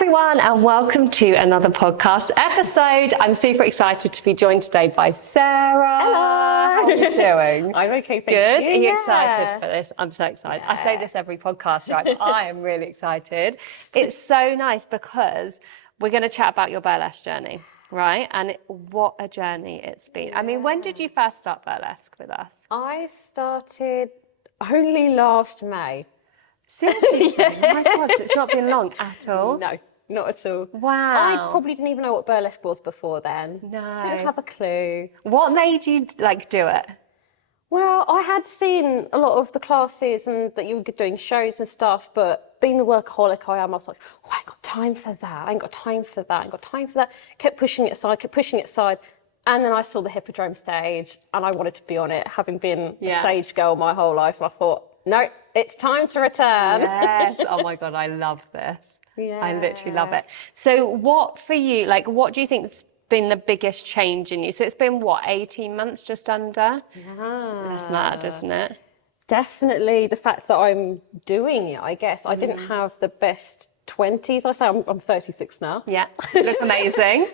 everyone, and welcome to another podcast episode. I'm super excited to be joined today by Sarah. Hello. How are you doing? I'm okay, thank Good. you. Are you Yeah. excited for this? I'm so excited. I say this every podcast, right? But I am really excited. It's so nice because we're going to chat about your burlesque journey, right? And what a journey it's been. I mean, when did you first start burlesque with us? I started only last May. Seriously? Oh my God, so it's not been long at all? No, not at all. Wow. I probably didn't even know what burlesque was before then. No. Didn't have a clue. What made you do it? Well, I had seen a lot of the classes and that you were doing shows and stuff, but being the workaholic I am, I was like, oh, I ain't got time for that. I ain't got time for that. I ain't got time for that. Kept pushing it aside. And then I saw the Hippodrome stage and I wanted to be on it, having been a stage girl my whole life. And I thought, no, it's time to return. Yes. Oh my God, I love this. Yeah. I literally love it. So what for you, like, what do you think's been the biggest change in you? So it's been, what, 18 months just under? Yeah. That's mad, isn't it? Definitely the fact that I'm doing it, I guess. I didn't have the best 20s. I say I'm 36 now. Yeah, you look amazing.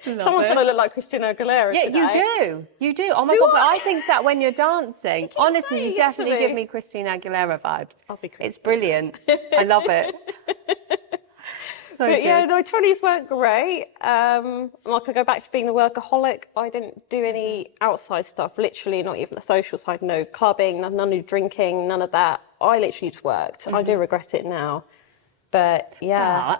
Someone said I look like Christina Aguilera Yeah, today. you do. Oh my Do God, but I? I think that when you're dancing, honestly, saying you it to definitely me. give me Christina Aguilera vibes. I'll be Christina. It's brilliant. I love it. So But yeah, good. my 20s weren't great. Like I go back to being the workaholic. I didn't do any outside stuff, literally not even the social side, no clubbing, none of drinking, none of that. I literally just worked. I do regret it now. But yeah.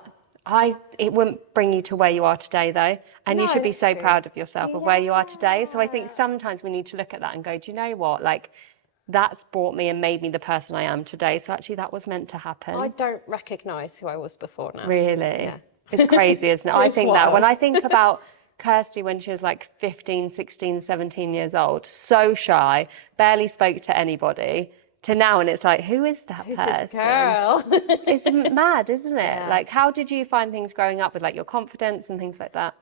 But it wouldn't bring you to where you are today, though. And you No, should be that's so true. proud of yourself of where you are today. So I think sometimes we need to look at that and go, do you know what? Like, that's brought me and made me the person I am today. So actually, that was meant to happen. I don't recognise who I was before now. Really? Yeah. It's crazy, isn't it? I It's think that wild. when I think about Kirsty when she was like 15, 16, 17 years old, so shy, barely spoke to anybody, to now, and it's like, who is that Who's person? this girl? It's mad, isn't it? Yeah. Like, how did you find things growing up with like your confidence and things like that?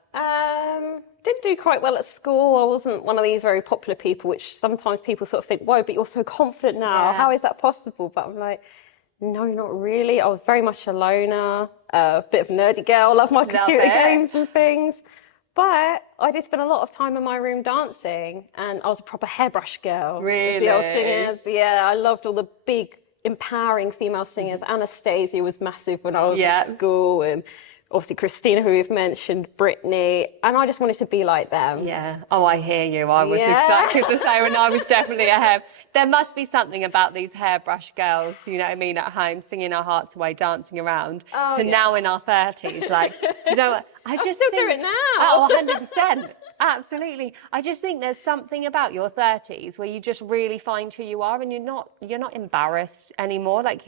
Did do quite well at school. I wasn't one of these very popular people, which sometimes people sort of think, whoa, but you're so confident now. Yeah. How is that possible? But I'm like, no, not really. I was very much a loner, a bit of a nerdy girl, love my computer it. games and things. But I did spend a lot of time in my room dancing, and I was a proper hairbrush girl. With the old Really? singers. Yeah, I loved all the big, empowering female singers. Anastasia was massive when I was Yeah. at school, and obviously Christina, who we've mentioned, Brittany, and I just wanted to be like them. Yeah. Oh, I hear you. I was Yeah. exactly the same, and I was definitely a hair. There must be something about these hairbrush girls, you know what I mean, at home, singing our hearts away, dancing around, to yeah. now in our 30s. Like, do you know what? I just still do think, it now. Oh, 100%. Absolutely. I just think there's something about your 30s where you just really find who you are, and you're not embarrassed anymore. Like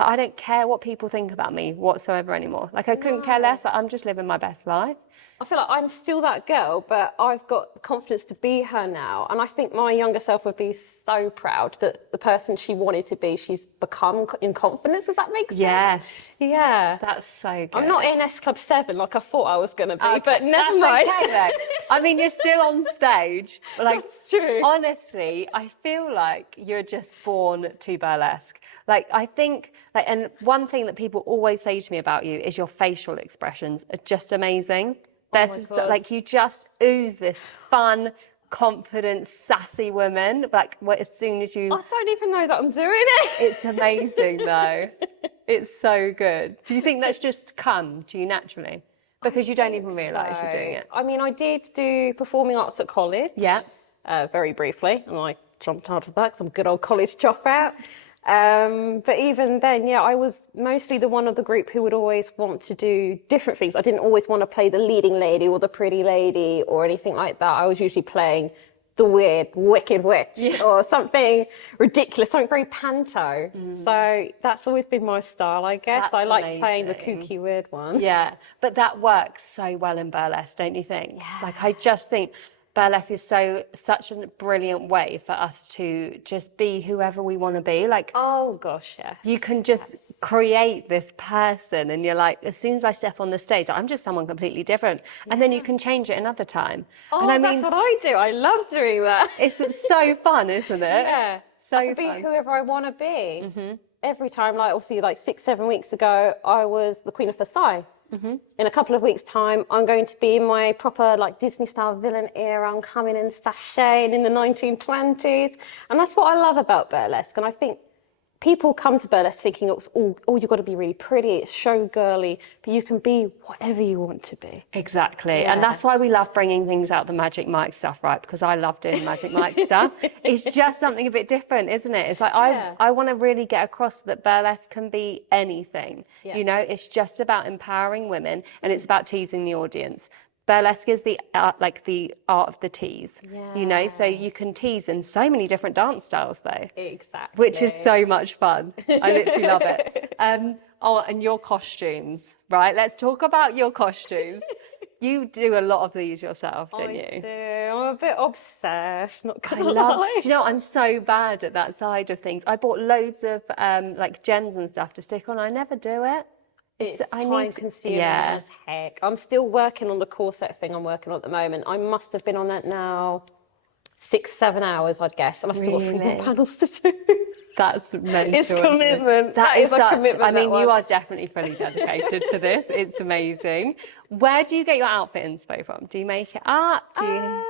I don't care what people think about me whatsoever anymore. Like I couldn't care less. I'm just living my best life. I feel like I'm still that girl, but I've got the confidence to be her now. And I think my younger self would be so proud that the person she wanted to be, she's become in confidence. Does that make sense? Yes. Yeah. That's so good. I'm not in S Club 7 like I thought I was going to be, Okay, but never that's mind. okay, though. I mean, you're still on stage. But like, That's true. Honestly, I feel like you're just born to burlesque. Like, I think, like, and one thing that people always say to me about you is your facial expressions are just amazing. There's just, God. like, you just ooze this fun, confident, sassy woman. Like, as soon as you... I don't even know that I'm doing it. It's amazing, though. It's so good. Do you think that's just come to you naturally? Because you don't even realise you're doing it. I mean, I did do performing arts at college. Yeah. Very briefly, and I jumped out of that because I'm a good old college dropout. But even then, yeah, I was mostly the one of the group who would always want to do different things. I didn't always want to play the leading lady or the pretty lady or anything like that. I was usually playing the weird, wicked witch or something ridiculous, something very panto. So that's always been my style, I guess. That's I like playing the amazing. kooky weird one. Yeah, but that works so well in burlesque, don't you think? Yeah. Like, I just think burlesque is such a brilliant way for us to just be whoever we want to be. Like, Oh, gosh, yeah. you can just create this person, and you're like, as soon as I step on the stage, I'm just someone completely different. And then you can change it another time. Oh, and I that's mean, what I do. I love doing that. it's so fun, isn't it? Yeah. So I can be fun. whoever I want to be. every time, like obviously like 6-7 weeks ago, I was the Queen of Versailles. In a couple of weeks' time, I'm going to be in my proper like Disney style villain era. I'm coming in sashaying in the 1920s. And that's what I love about burlesque. And I think people come to burlesque thinking it's all, oh, you've got to be really pretty, it's show girly, but you can be whatever you want to be. Exactly. And that's why we love bringing things out, the Magic Mike stuff, right? Because I love doing Magic Mike stuff. It's just something a bit different, isn't it? It's like, I want to really get across that burlesque can be anything. You know, it's just about empowering women, and it's about teasing the audience. Burlesque is the art of the tease, you know, so you can tease in so many different dance styles though. Exactly. Which is so much fun. I literally love it. And your costumes, right? Let's talk about your costumes. You do a lot of these yourself, don't you? I do. I'm a bit obsessed, not gonna lie. Do you know, I'm so bad at that side of things. I bought loads of like gems and stuff to stick on. I never do it. It's time-consuming as heck. I'm still working on the corset thing I'm working on at the moment. I must have been on that now 6-7 hours, I'd guess. And I've still got 3 more panels to do. That's mental. It's commitment. That is a such, commitment. I mean, you are definitely fully dedicated to this. It's amazing. Where do you get your outfit inspo from? Do you make it up? Do you...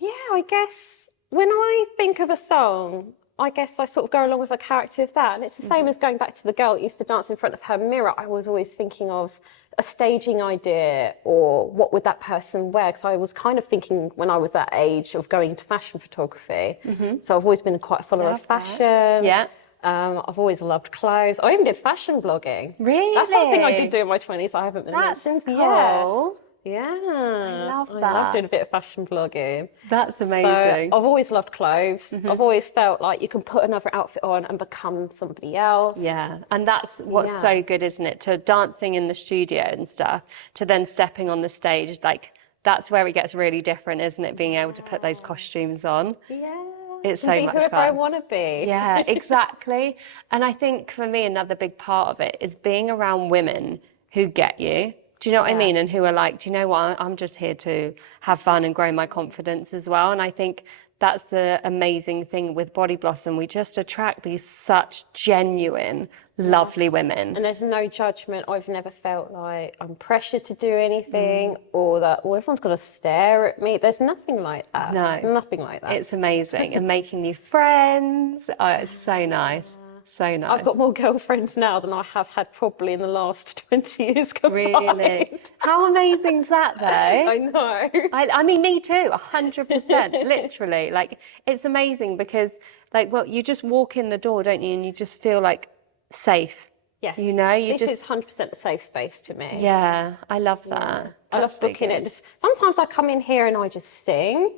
Yeah, I guess when I think of a song, I guess I sort of go along with a character of that. And it's the same as going back to the girl that used to dance in front of her mirror. I was always thinking of a staging idea, or what would that person wear? Because I was kind of thinking when I was that age of going into fashion photography. So I've always been quite a follower of fashion. Yeah. I've always loved clothes. I even did fashion blogging. Really? That's something I did do in my 20s. I haven't been mentioned. Cool. Yeah. I love that. I love doing a bit of fashion blogging. That's amazing. So I've always loved clothes. I've always felt like you can put another outfit on and become somebody else. Yeah, and that's what's so good, isn't it? To dancing in the studio and stuff, to then stepping on the stage, like that's where it gets really different, isn't it? Being able to put those costumes on. Yeah. It's so much whoever fun. I want to be. Yeah, exactly. And I think for me, another big part of it is being around women who get you. Do you know what I mean? And who are like, do you know what? I'm just here to have fun and grow my confidence as well. And I think that's the amazing thing with BodiBlossom. We just attract these such genuine, lovely women. And there's no judgment. I've never felt like I'm pressured to do anything or that, well, everyone's got to stare at me. There's nothing like that. No. Nothing like that. It's amazing. And making new friends. Oh, it's so nice. So nice. I've got more girlfriends now than I have had probably in the last 20 years combined. Really? How amazing's that, though? I know. I mean, me too, 100%, literally. Like, it's amazing because, like, well, you just walk in the door, don't you? And you just feel, like, safe. Yes. You know? This is 100% a safe space to me. Yeah, I love that. I love booking it. Sometimes I come in here and I just sing.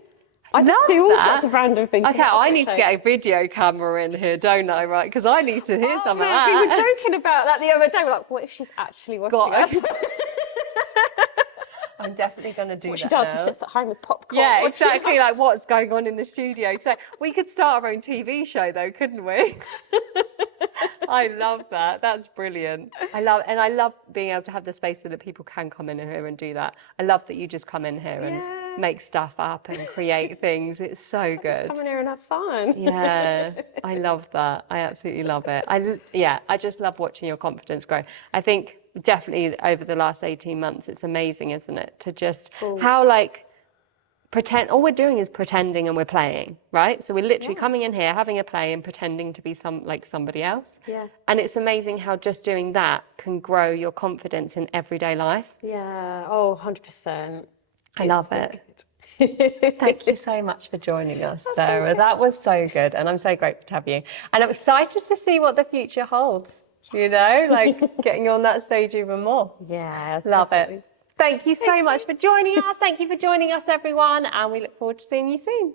I just love do all that. sorts of random things. Okay, I need to get a video camera in here, don't I? Right, because I need to hear some of We that. were joking about that the other day. We're like, what if she's actually watching us? I'm definitely going to do What that she does, now. she sits at home with popcorn. Yeah, watching exactly. us. Like what's going on in the studio today. We could start our own TV show though, couldn't we? I love that. That's brilliant. I love being able to have the space so that people can come in here and do that. I love that you just come in here and make stuff up and create things. It's so good. Just come in here and have fun. Yeah, I love that. I absolutely love it. I just love watching your confidence grow. I think definitely over the last 18 months, it's amazing, isn't it? To just how like pretend, all we're doing is pretending and we're playing, right? So we're literally coming in here, having a play and pretending to be somebody else. Yeah. And it's amazing how just doing that can grow your confidence in everyday life. Yeah, oh, 100%. I love it. Thank you so much for joining us, Sarah. Okay. That was so good. And I'm so grateful to have you. And I'm excited to see what the future holds, you know, like getting on that stage even more. Yeah. Love it. Thank you so much for joining us. Thank you for joining us, everyone. And we look forward to seeing you soon.